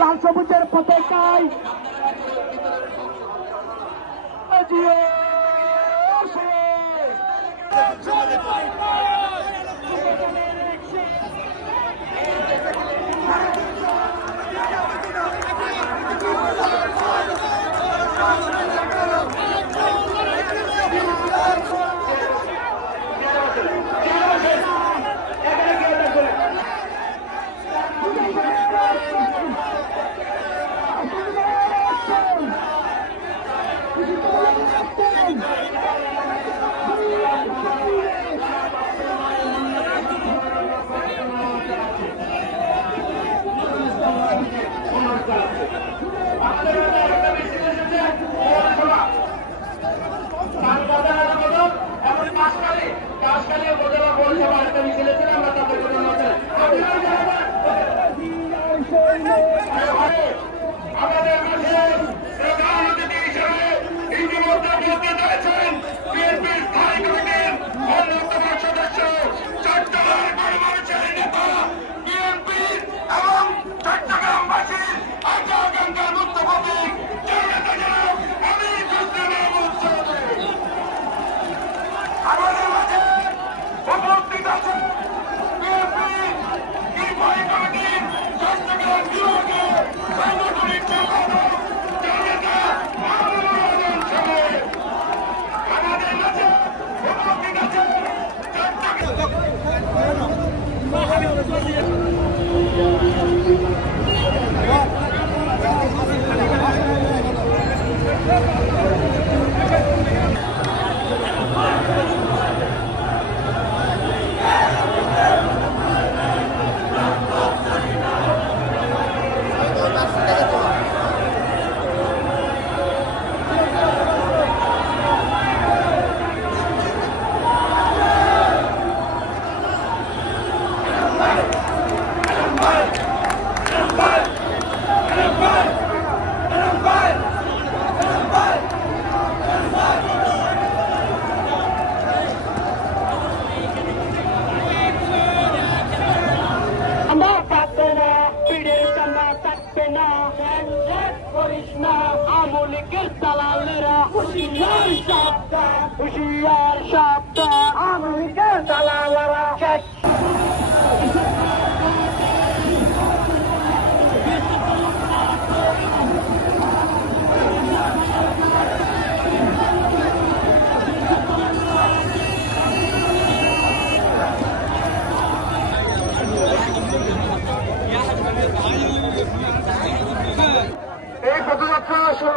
লাল সবুজের পতাকায়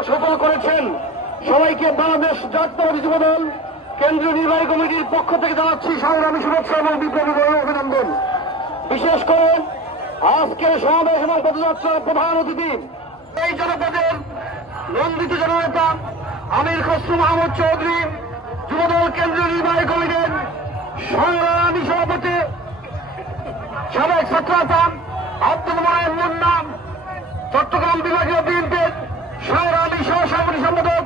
সফল করেছেন। সবাইকে বাংলাদেশ জাতীয়তাবাদী যুব দল কেন্দ্রীয় নির্বাহী কমিটির পক্ষ থেকে জানাচ্ছি সংগ্রামী শুভেচ্ছা এবং বিপ্লবী অভিনন্দন। বিশেষ করে আজকের সমাবেশ এবং পদযাত্রার প্রধান অতিথি এই জনপদের নন্দিত জননেতা আমির খসরু মাহমুদ চৌধুরী, যুবদল কেন্দ্রীয় নির্বাহী কমিটির সংগ্রামী সভাপতি, সাবেক ছাত্রনেতা আব্দুল মোনায়েম মুন্না, চট্টগ্রাম বিভাগীয় বিএনপির সংগ্রামী সহ সাংগঠনিক সম্পাদক